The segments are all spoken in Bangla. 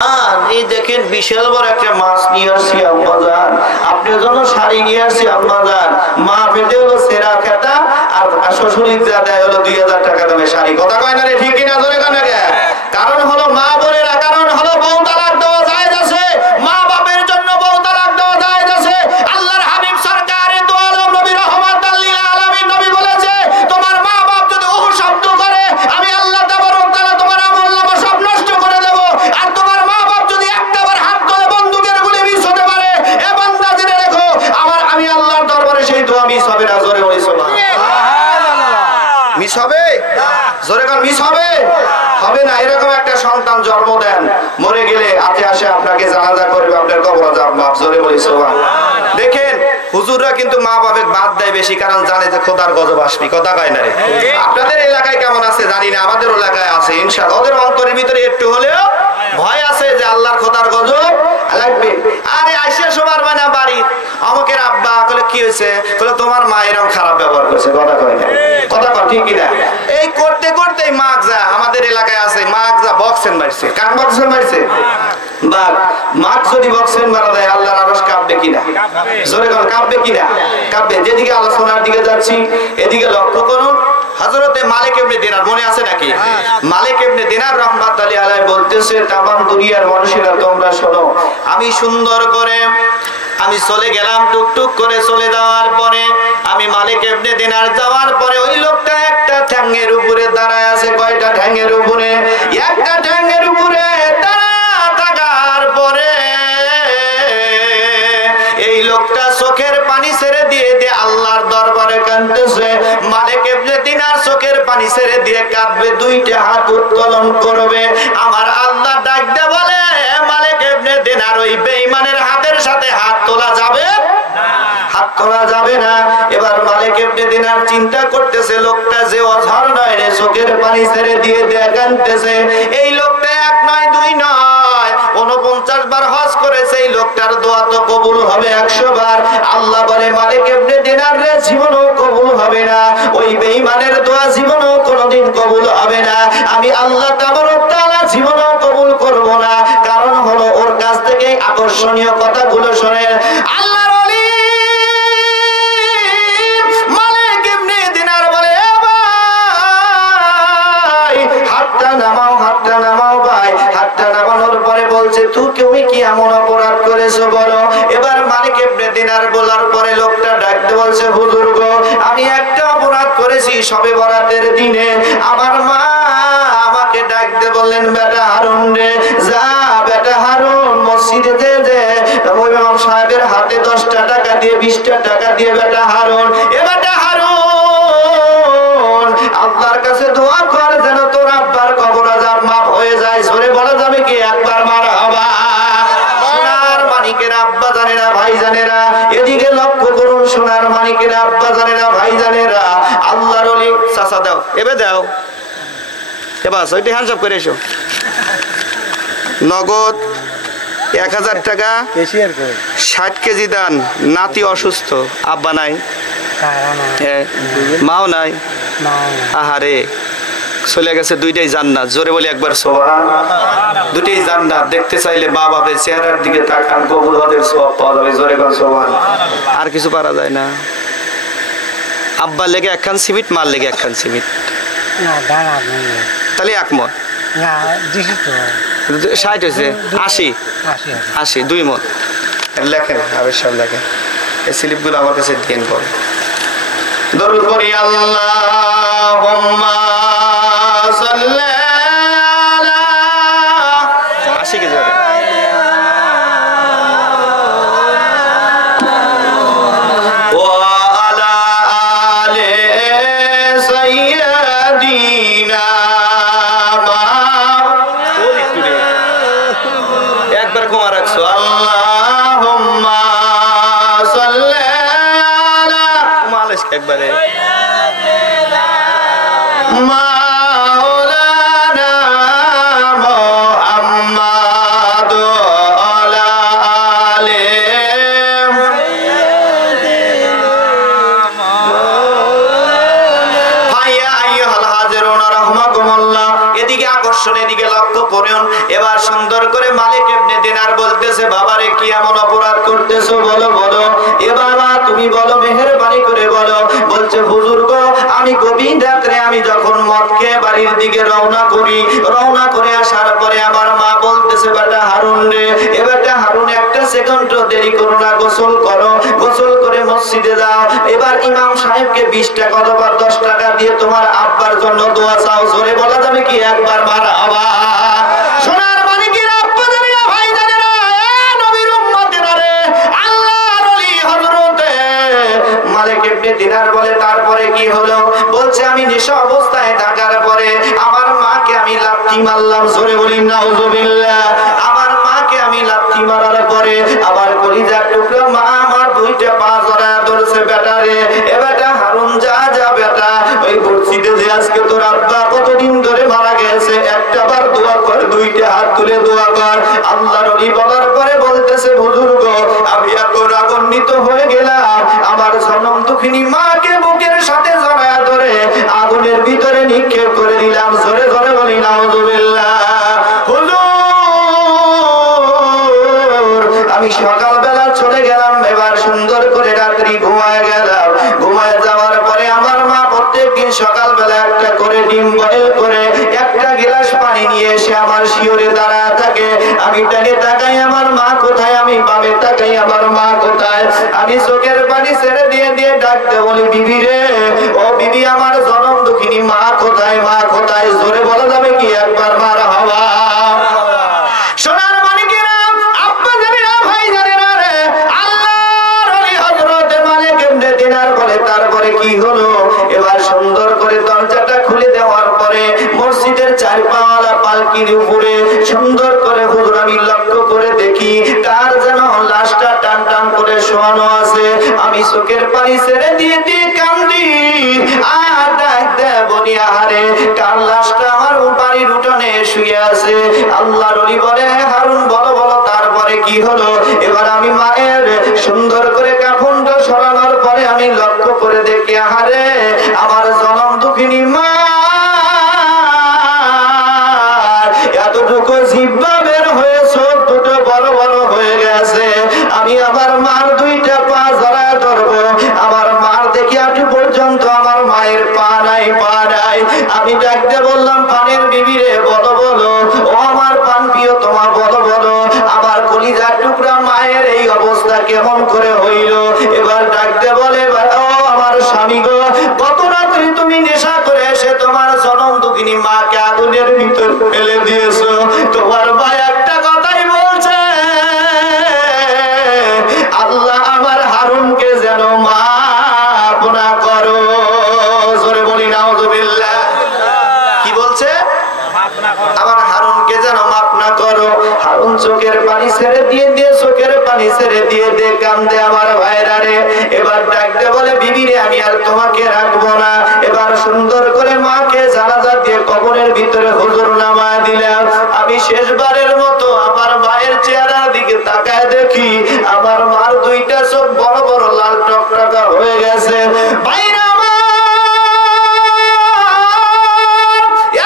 এই দেখেন বিশাল বড় একটা মাছ নিয়ে আসছি আম্মাজান, আপনার জন্য শাড়ি নিয়ে আসছি আম্মাজান। মা পেটে হলো সেরা খেতা আর শ্বশুরিক যা দেয় হলো 2000 টাকা দামের শাড়ি। কথা কয় না রে, ঠিক কিনা জোরে কয় না রে? কারণ হলো মা বোনেরা, কারণ হলো বউ তালাক দেওয়া জায়েজ আছে, মা বাপের জন্য বউ তালাক দেওয়া জায়েজ আছে। আল্লাহর হাবিব সরকারে দু আলম নবী রহমাতাল লিল আলামিন নবী বলেছে, তোমার মা বাপ যদি ওহু শব্দ করে আমি আল্লাহ তাবারক তাআলা তোমার আমলনামা সব নষ্ট করে দেব। আর তোমার মা বাপ যদি একটাবার হাত তুলে বন্দুকের গুলি মিস হতে পারে, এ বান্দা জেনে রেখো আমি আল্লাহর দরবারে সেই দোয়া মিস হবে না। জোরে বলি সুবহানাল্লাহ। মিস হবে? জোরে কোন মিস হবে? হবে না। এরকম একটা সন্তান জন্ম দেন, মরে গেলে আতে আসে আপনাকে জানাজা করবে, আপনার কবরে যাব মাপ। জোরে বলি সুবহানাল্লাহ। দেখেন হুজুররা কিন্তু মা বাপকে বাদ দেয় বেশি, কারণ জানে যে খোদার গজব আসবে। কথা কয় না রে? আপনাদের এলাকায় কেমন আছে জানি না, আমাদের এলাকায় আছে ইনশাআল্লাহ। ওদের অন্তরের ভিতরে একটু হলেও ভয় আছে যে আল্লাহর খোদার গজব লাগবে। আরে আইসা সবার মানে বাড়ি আমাকের আব্বা কইলে কি হয়েছে, কইলে তোমার মা এরকম খারাপ ব্যবহার করেছে। কথা কয় না? কথা কয় ঠিক কিনা? এই করতে করতেই মাগজা আমাদের এলাকায় আছে, মাগজা বক্সেন মারছে। কার বক্সেন মারছে? বাঘ। মাগ যদি বক্সেন মারা দেয় আল্লাহর আরশ কাঁপবে কিনা? জোরে কোন কাঁপবে কিনা? কাঁপবে। যেদিকে আলোচনার দিকে যাচ্ছি এদিকে লক্ষ্য করুন। হযরতে মালিক ইবনে দিনার মনে আছে নাকি? মালিক ইবনে দিনার রাহমাতুল্লাহি আলাইহি বলতেছে, তামাম দুনিয়ার মানুষেরা তোমরা শোনো, আমি সুন্দর করে আমি চলে গেলাম, টুকটুক করে চলে যাওয়ার পরে আমি মালিক ইবনে দিনার যাওয়ার পরে ওই লোকটা একটা ঠ্যাঙের উপরে দাঁড়ায় আছে। কয়টা ঠ্যাঙের উপরে? একটা ঠ্যাঙের উপরে থাকার পরে এই লোকটা চোখের পানি ছেড়ে দিয়ে দিয়ে আল্লাহর দরবারে কাঁদতেছে। মালিক ইবনে দিনার চোখের পানি ছেড়ে দিয়ে কাঁদবে, দুইটা হাত উত্তোলন করবে। আমার আল্লাহ ডাক দিয়ে বলে, মালিক ইবনে দিনার ওই বেঈমানের হাতের সাথে হাত তোলা যাবে না, হাত তোলা যাবে না। এবার মালিক ইবনে দিনার চিন্তা করতেছে, লোকটা যে অঝর নয় রে, চোখের পানি ছেড়ে দিয়ে দিয়ে কাঁদতেছে। এই লোকটা এক নয় দুই নয় 49 বার হজ করেছে, এই লোকটার দোয়া তো কবুল হবে 100 বার। আল্লাহ বলে, মালিক ইবনে দিনার রে জীবনও কবুল হবে না, ওই বেঈমানের দোয়া জীবনও কোনোদিন কবুল হবে না। আমি আল্লাহ তাবারক তাআলা জীবনও কবুল করব না। কারণ হলো ওর কাছ থেকে আকর্ষণীয় কথাগুলো শোনেন। আল্লাহর ওলি মালিক ইবনে দিনার বলে, ভাই হাতটা নামাও, হাতটা নামাও ভাই। হাতটা নামানোর পরে বলছে, তুমি কি এমন অপরাধ করেছো বলো? এবার মালিক ইবনে দিনার বলার পরে লোকটা ডাকতে বলছে, হুজুর গো, আমি একটা অপরাধ করেছি শবে বরাতের দিনে। আমার মা আমাকে ডাকতে বললেন, বেটা হারুন রে, যা বেটা হারুন মসজিদে দে ওই ইমাম সাহেবের হাতে 10টা টাকা দিয়ে 20টা টাকা দিয়ে বেটা হারুন, এ বেটা হারুন আল্লাহর কাছে দোয়া কর যেন তোর আব্বার কবর আযাব মাফ হয়ে যায়। জোরে বলা যাবে কি একবার মারহাবা? সোনার মানিকের আব্বা জানেরা, ভাই জানেরা, এদিকে লক্ষ্য করুন। সোনার মানিকের আব্বা জানেরা, ভাই জানেরা, আল্লাহর ওলি চাচা দাও, এবে দাও, এবার ওইটা হ্যান্ডসাপ করে এসো। নগদ 1000 টাকা 60 কেজি দান। নাতি অসুস্থ, আব্বা নাই, মাও নাই, আহারে চলে গেছে, দুইটাই জান্নাত। জোরে বলি একবার সুবহানাল্লাহ। দুইটাই জান্নাত। দেখতে চাইলে মা বাপের চেহারার দিকে তাকান, কবুল হজের সওয়াব পাওয়া যাবে। জোরে বল সুবহানাল্লাহ। আর কিছু পারা যায় না। আব্বা লেগে একখান সিমিট, মার লেগে একখান সিমিট, তাহলে এক মন না 60 হয়েছে 80 2 মন। লেখেন আবেশাল লেখেন, এই স্লিপগুলো আমার কাছে দিন পড়ে। দরুদ পড়ি, আল্লাহুম্মা সাল্লি আলা 80 কেজি হবে। একবারে মাওলানা মুহাম্মদ আলা আলি হাইয়া আইয়ুহাল হাজিরুন রাহমাকুমুল্লাহ। এদিকে আকর্ষণ, এদিকে লক্ষ্য করুন। এবার সুন্দর করে মালিক দিনার বলতেছে, বাবারে কি এমন অপরাধ করতেছো, বলো বলো। এ বাবা তুমি বলো, মেহেরবানি করে বলো। বলছে, হুজুর গো, আমি গভীর রাত্রে আমি যখন মদ খেয়ে বাড়ির দিকে রওনা করি, রওনা করে আসার পরে আমার মা বলতেছে, বেটা হারুন রে, এ বেটা হারুন, একটা সেকেন্ড দেরি করো না, গোসল করো, গোসল করে মসজিদে যাও, এবার ইমাম সাহেবকে 20 টাকা অথবা 10 টাকা দিয়ে তোমার আব্বার জন্য দোয়া চাও। জোরে বলা যাবে কি একবার মারহাবা? সোনার মানিকেরা, আব্বা জানেনা, ভাই জানেনা, নবীর উম্মতেরা রে, আল্লাহর ওলি হযরতে মালিক ইবনে দিনার বলে, তারপরে কি হলো? বলছে, আমি নেশা অবস্থায় থাকার পরে আমার মাকে আমি লাথি মারলাম। জোরে বলি নাউযুবিল্লাহ। আমার মাকে আমি লাথি মারার পরে আমার কলিজার টুকরো মা আমার 2টা পা জড়ায় ধরছে। বেটা রে, এ বেটা হারুন, যা যা বেটা, ওই মসজিদে যে আজকে তোর আব্বা কতদিন ধরে মারা গেছে, একটা বার দোয়া কর, 2টা হাত তুলে দোয়া কর। আল্লাহর ওলি বলার পরে বলতেছে, হুজুর গো, আমি এত রাগান্বিত হয়ে গেলাম, আমার জনম দুঃখিনী মাকে বুকের সাথে জড়ায় ধরে আগুনের ভিতরে নিক্ষেপ করে দিলাম। জোরে জোরে বলি নাউযুবিল্লাহ। হুজুর, আমি সকালবেলা চলে গেলাম, এবার সুন্দর করে রাত্রি ঘুমায় গেলাম। ঘুমায় যাওয়ার পরে আমার মা প্রত্যেকদিন সকালবেলা একটা করে ডিম বয়েল করে একটা গ্লাস পানি নিয়ে এসে আমার শিওরে দাঁড়ায় থাকে। আমি ডানে তাকাই, আমার মা কোথায়? আমি বামে তাকাই, আমার মা কোথায়? আমি চোখের পানি ছেড়ে দিয়ে দিয়ে ডাকতে বলি, বিবি রে, ও বিবি, আমার জনম দুঃখিনী মা কোথায়, মা কোথায়? জোরে বলা যাবে কি একবার মারহাবা? সোনার মানিকেরা, আব্বা জানেনা, ভাই জানেনা রে, আল্লাহর ওলি হযরত মালিক ইবনে দিনার বলে, তারপরে কি হলো? এবার সুন্দর করে দরজাটা খুলে দেওয়ার পরে মসজিদের 4 পাওয়ালা পালকির উপরে সুন্দর করে হুজুর আমি লক্ষ্য করে দেখি কার যেন লাশটা টান টান করে শোয়ানো আছে। আমি চোখের পানি ছেড়ে দিয়ে দিয়ে কান্দি আর ডাকতে বলি, আহারে, কার লাশটা আমার বাড়ির উঠোনে শুয়ে আছে? আল্লাহর ওলি বলে, হারুন বলো বলো, তারপরে কি হলো? এবার আমি মায়ের সুন্দর করে কাফনটা সরানোর পরে আমি লক্ষ্য করে দেখি, আহারে, আমার জনম দুঃখিনী মা এতটুকু জিহ্বা বের হয়ে চোখ দুটো বড় বড় হয়ে গেছে। আমি আমার মার 2টা পা জড়ায় ধরবো, আমার মার দেখি আটু পর্যন্ত আমার মায়ের পা নাই, পা নাই। আমি ডাকতে বললাম, পানের বিবি রে, বলো বলো, ও আমার পান প্রিয় তোমা, বলো বলো, আমার কলিজার টুকরা মায়ের এই অবস্থা কেমন করে হইল? এবার ডাকতে বলে, ও আমার স্বামী গো, গত রাত্রি তুমি নেশা করে এসে তোমার জনম দুঃখিনী মাকে আগুনের ভিতর ফেলে দিয়েছো। তোমার ভাই একটা কথাই বলছে, আল্লাহ আমার হারুনকে যেন মাফ না করো। জোরে বলি নাউযুবিল্লাহ। কি বলছে? আমার হারুনকে যেন মাফ না করো। হারুন চোখের পানি ছেড়ে দিয়ে দিয়ে চোখের পানি ছেড়ে দিয়ে দিয়ে কান্দে আমার ভাইরা রে। এবার ডাকতে বলে, বিবি রে, আমি আর তোমাকে রাখবো না। এবার সুন্দর করে মাকে জানাজা দিয়ে কবরের ভিতরে হুজুর নামায় দিলাম। আমি শেষবারের মতো আমার মায়ের চেহারার দিকে তাকায় দেখি আমার মার 2টা চোখ বড় বড় লাল টকটকা হয়ে গেছে। ভাইরা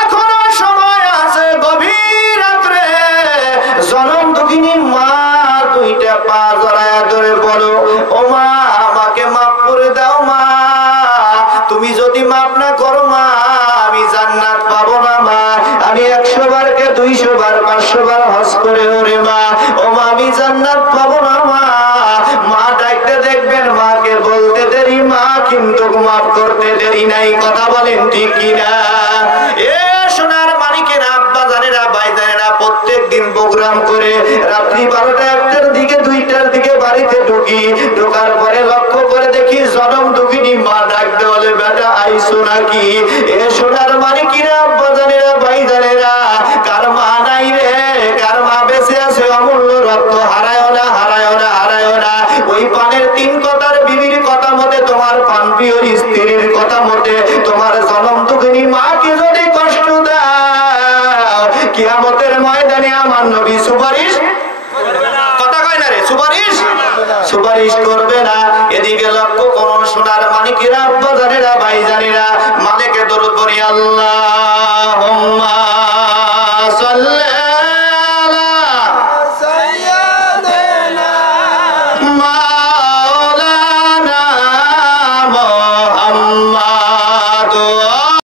এখনো সময় আছে, গভীর রাত্রে জনম দুঃখিনী মা 2টা পা জড়ায় ধরে বলো, ও মা, আমাকে মাফ করে দাও মা, তুমি যদি মাফ না করো মা, আমি জান্নাত পাবো না মা। আমি 100 বারকে 200 বার 500 বার হজ করে ওরে মা, ও মা, আমি জান্নাত পাবো না মা। মা ডাকতে দেখবেন, মাকে বলতে দেরি, মা কিন্তু মাফ করতে দেরি নাই। কথা বলেন ঠিক কিনা? এ সোনার মানিকেরা, আব্বা জানেরা, ভাই জানেরা, প্রত্যেকদিন প্রোগ্রাম করে রাত্রি 12টা 1টার দিকে 2টার দিকে বাড়িতে ঢুকি। ঢোকার পরে লক্ষ্য করে দেখি জনম দুঃখিনী মা ডাকতে বলে, বেটা আইসো নাকি? এ সোনার মানিকেরা, আব্বা জানেরা, ভাই জানেরা, কার মা নাই রে, কার মা বেঁচে আছে? অমূল্য রত্ন, হারায় না, হারায় না, হারায় না। ওই পানের 3 কথার বিবির কথা মতে, তোমার পান প্রিয় স্ত্রীর কথা মতে, তোমার জনম দুঃখিনী মাকে যদি কষ্ট দাও, কিয়ামতের ময়দানে আমার নবী সুপারিশ কথা কয় না রে, সুপারিশ সুপারিশ করবে না। এদিকে লক্ষ্য করুন সোনার মানিকেরা, আব্বা জানেরা, ভাই জানেরা, মালিকে দরুদ পড়ি, আল্লাহুম্মা সাল্লি